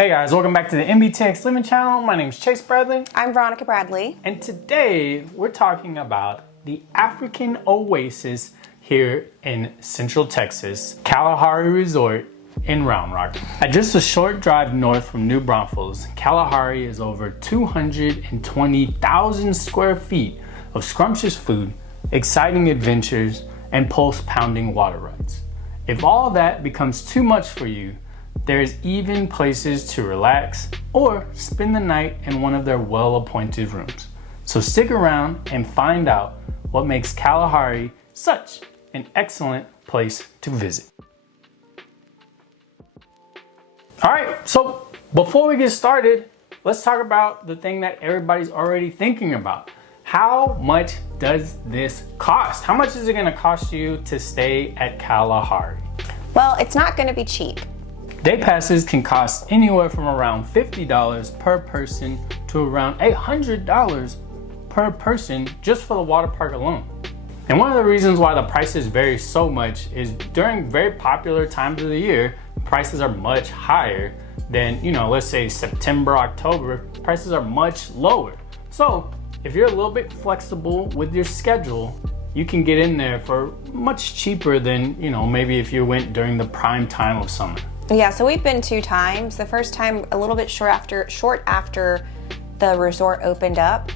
Hey guys, welcome back to the MBTX Living Channel. My name is Chase Bradley. I'm Veronica Bradley. And today we're talking about the African oasis here in Central Texas, Kalahari Resort in Round Rock. At just a short drive north from New Braunfels, Kalahari is over 220,000 square feet of scrumptious food, exciting adventures, and pulse-pounding water rides. If all that becomes too much for you, there's even places to relax or spend the night in one of their well-appointed rooms. So stick around and find out what makes Kalahari such an excellent place to visit. All right, so before we get started, let's talk about the thing that everybody's already thinking about. How much does this cost? How much is it gonna cost you to stay at Kalahari? Well, it's not gonna be cheap. Day passes can cost anywhere from around $50 per person to around $800 per person just for the water park alone. And one of the reasons why the prices vary so much is during very popular times of the year, prices are much higher than, let's say September, October, prices are much lower. So if you're a little bit flexible with your schedule, you can get in there for much cheaper than, maybe if you went during the prime time of summer. Yeah, so we've been 2 times. The first time a little bit short after the resort opened up.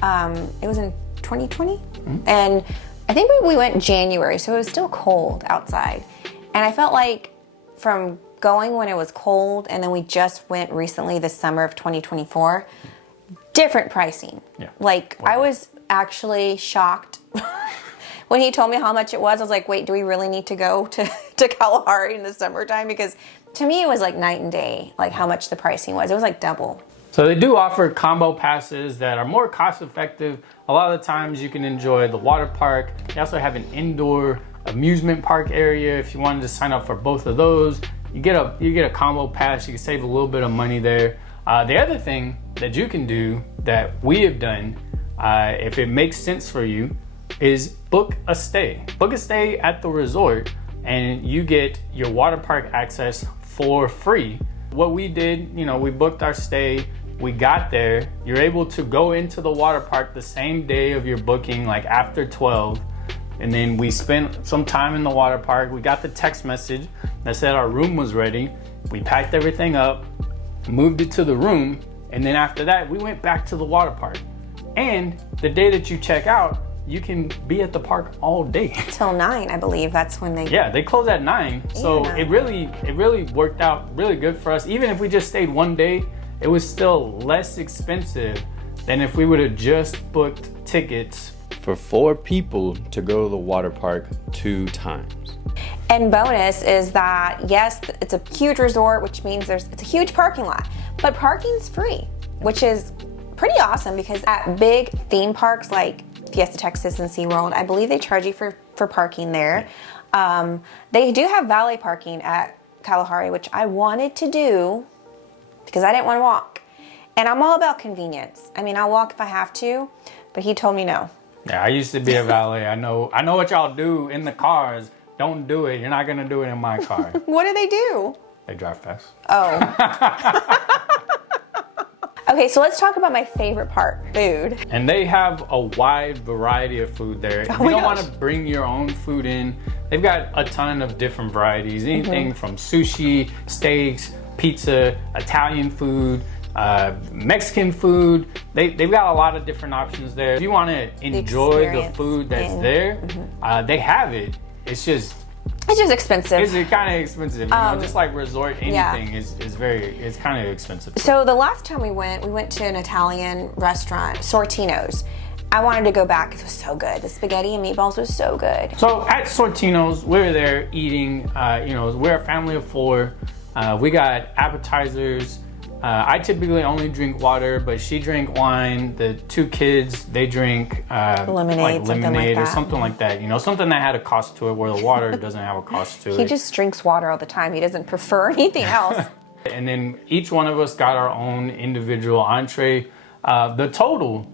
It was in 2020. And I think we went in January, so it was still cold outside. And I felt like from going when it was cold, and then we just went recently this summer of 2024, different pricing. Yeah. Like, I was actually shocked when he told me how much it was. I was like, wait, do we really need to go to Kalahari in the summertime? Because to me, it was like night and day, like how much the pricing was. It was like double. So they do offer combo passes that are more cost effective. A lot of the times you can enjoy the water park. They also have an indoor amusement park area. If you wanted to sign up for both of those, you get a combo pass. You can save a little bit of money there. The other thing that you can do that we have done, if it makes sense for you, is book a stay. Book a stay at the resort and you get your water park access for free. What we did, we booked our stay, we got there, you're able to go into the water park the same day of your booking, like after 12, and then we spent some time in the water park. We got the text message that said our room was ready. We packed everything up, moved it to the room, and then after that, we went back to the water park. And the day that you check out, you can be at the park all day. Till 9, I believe. That's when they... Yeah, they close at 9. So Yeah. it really worked out really good for us. Even if we just stayed one day, it was still less expensive than if we would have just booked tickets for 4 people to go to the water park 2 times. And bonus is that, yes, it's a huge resort, which means it's a huge parking lot, but parking's free, which is pretty awesome because at big theme parks like Fiesta Texas and SeaWorld, I believe they charge you for parking there. They do have valet parking at Kalahari, which I wanted to do because I didn't want to walk. And I'm all about convenience. I mean, I'll walk if I have to, but he told me no. Yeah, I used to be a valet. I know what y'all do in the cars. Don't do it. You're not gonna do it in my car. What do they do? They drive fast. Oh. Okay, so let's talk about my favorite part, food. And they have a wide variety of food there. If you don't want to bring your own food in, they've got a ton of different varieties. Anything from sushi, steaks, pizza, Italian food, Mexican food. They've got a lot of different options there. If you want to enjoy the food that's there, they have it. It's just expensive. It's kind of expensive. Just like resort anything is kind of expensive. So the last time we went to an Italian restaurant, Sortino's. I wanted to go back because it was so good. The spaghetti and meatballs was so good. So at Sortino's, we were there eating. We're a family of 4. We got appetizers. I typically only drink water, but she drank wine. The 2 kids, they drink lemonade or something like that. Something that had a cost to it, where the water doesn't have a cost to it. He just drinks water all the time. He doesn't prefer anything else. And then each one of us got our own individual entree. The total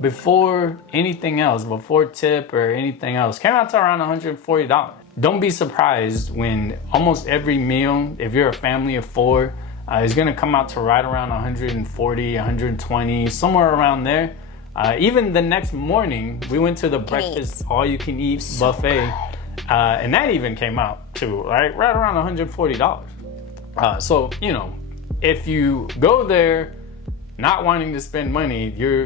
before anything else, before tip or anything else, came out to around $140. Don't be surprised when almost every meal, if you're a family of 4, is going to come out to right around 140, 120, somewhere around there. Even the next morning, we went to the breakfast all-you-can-eat buffet, and that even came out to right around $140. So, you know, if you go there not wanting to spend money, you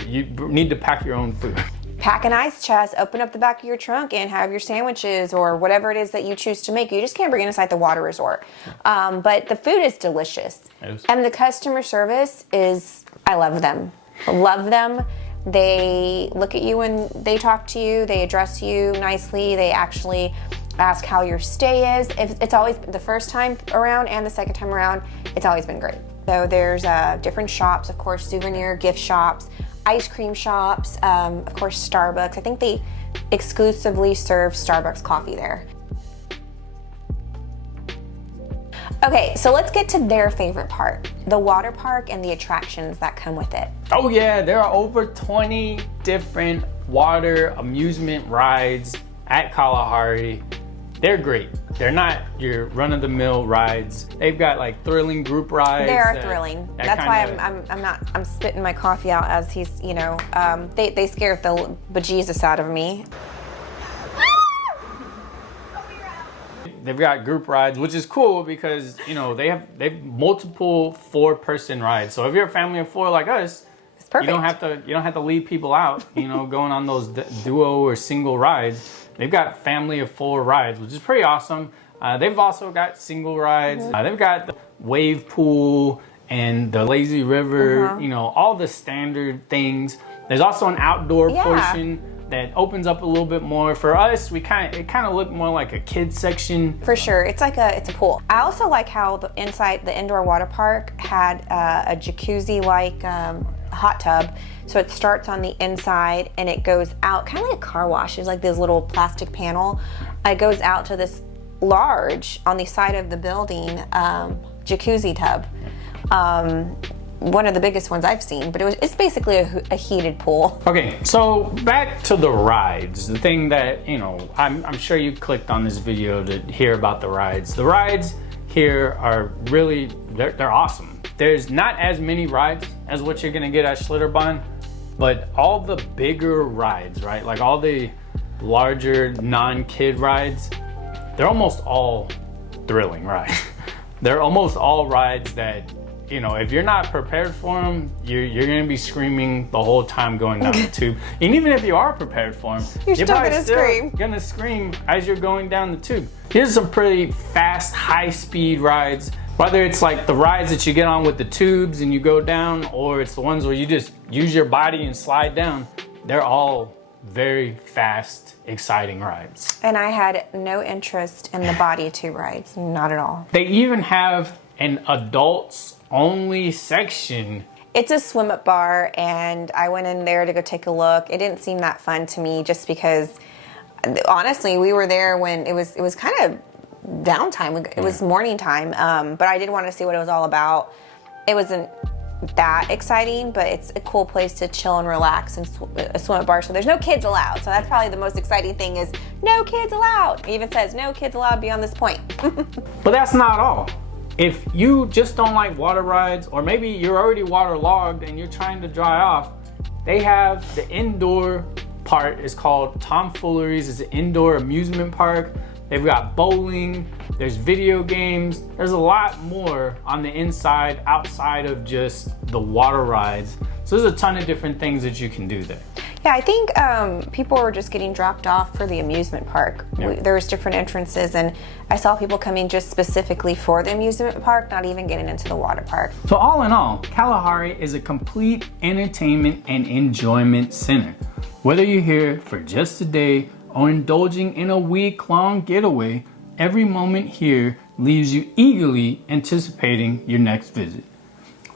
need to pack your own food. Pack an ice chest, open up the back of your trunk and have your sandwiches or whatever it is that you choose to make. You just can't bring it inside the water resort. But the food is delicious. And the customer service is, I love them. Love them. They look at you and they talk to you. They address you nicely. They actually ask how your stay is. It's always, the first time around and the second time around, it's always been great. So there's different shops, of course, souvenir gift shops, ice cream shops, of course, Starbucks. I think they exclusively serve Starbucks coffee there. Okay, so let's get to their favorite part, the water park and the attractions that come with it. Oh yeah, there are over 20 different water amusement rides at Kalahari. They're great. They're not your run-of-the-mill rides. They've got like thrilling group rides. They are thrilling. That's why I'm spitting my coffee out as he's, you know, they scare the bejesus out of me. They've got group rides, which is cool because, you know, they've multiple 4-person rides. So if you're a family of 4 like us, it's perfect. You don't have to leave people out, you know, going on those duo or single rides. They've got family of 4 rides, which is pretty awesome. They've also got single rides. They've got the wave pool and the lazy river, you know, all the standard things. There's also an outdoor portion that opens up a little bit more. For us, it kind of looked more like a kids section. For sure, it's a pool. I also like how the indoor water park had a jacuzzi-like hot tub. So it starts on the inside and it goes out, kind of like a car wash. It's like this little plastic panel. It goes out to this large, on the side of the building, jacuzzi tub. One of the biggest ones I've seen, but it's basically a heated pool. Okay, so back to the rides. The thing that, you know, I'm sure you clicked on this video to hear about the rides. The rides here are really, they're awesome. There's not as many rides as what you're gonna get at Schlitterbahn, but all the bigger rides, right? Like all the larger non-kid rides, they're almost all thrilling rides. They're almost all rides that, you know, if you're not prepared for them, you're gonna be screaming the whole time going down the tube. And even if you are prepared for them, you're still gonna scream as you're going down the tube. Here's some pretty fast, high-speed rides. Whether it's like the rides that you get on with the tubes and you go down, or it's the ones where you just use your body and slide down, they're all very fast, exciting rides. And I had no interest in the body tube rides, not at all. They even have an adults only section. It's a swim up bar and I went in there to go take a look. It didn't seem that fun to me just because honestly we were there when it was kind of downtime. It was morning time, but I did want to see what it was all about. It wasn't that exciting, but it's a cool place to chill and relax and a swim up bar. So there's no kids allowed. So that's probably the most exciting thing is no kids allowed. It even says no kids allowed beyond this point. But that's not all. If you just don't like water rides, or maybe you're already waterlogged and you're trying to dry off, they have the indoor part. It's called Tomfooleries. It's an indoor amusement park. They've got bowling, there's video games. There's a lot more on the inside outside of just the water rides. So there's a ton of different things that you can do there. Yeah, I think people were just getting dropped off for the amusement park. There was different entrances and I saw people coming just specifically for the amusement park, not even getting into the water park. So all in all, Kalahari is a complete entertainment and enjoyment center. Whether you're here for just a day or indulging in a week-long getaway, every moment here leaves you eagerly anticipating your next visit.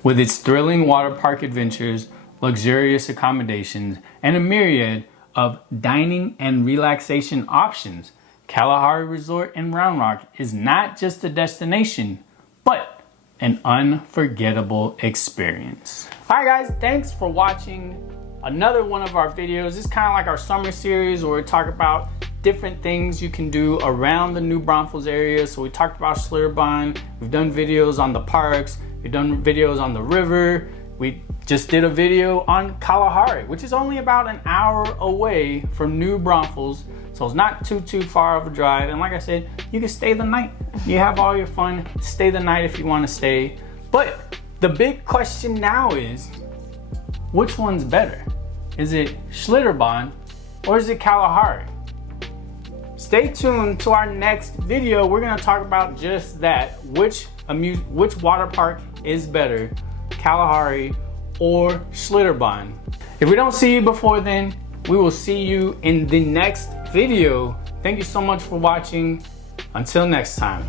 With its thrilling water park adventures, luxurious accommodations, and a myriad of dining and relaxation options, Kalahari Resort in Round Rock is not just a destination, but an unforgettable experience. All right guys, thanks for watching another one of our videos. This is kind of like our summer series where we talk about different things you can do around the New Braunfels area. So we talked about Schlitterbahn, we've done videos on the parks, We've done videos on the river. We just did a video on Kalahari, which is only about an hour away from New Braunfels. So it's not too far of a drive. And like I said, you can stay the night. You have all your fun, stay the night if you want to stay. But the big question now is, which one's better? Is it Schlitterbahn or is it Kalahari? Stay tuned to our next video. We're gonna talk about just that. Which water park is better, Kalahari or Schlitterbahn? If we don't see you before then, we will see you in the next video. Thank you so much for watching. Until next time.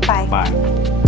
Bye. Bye.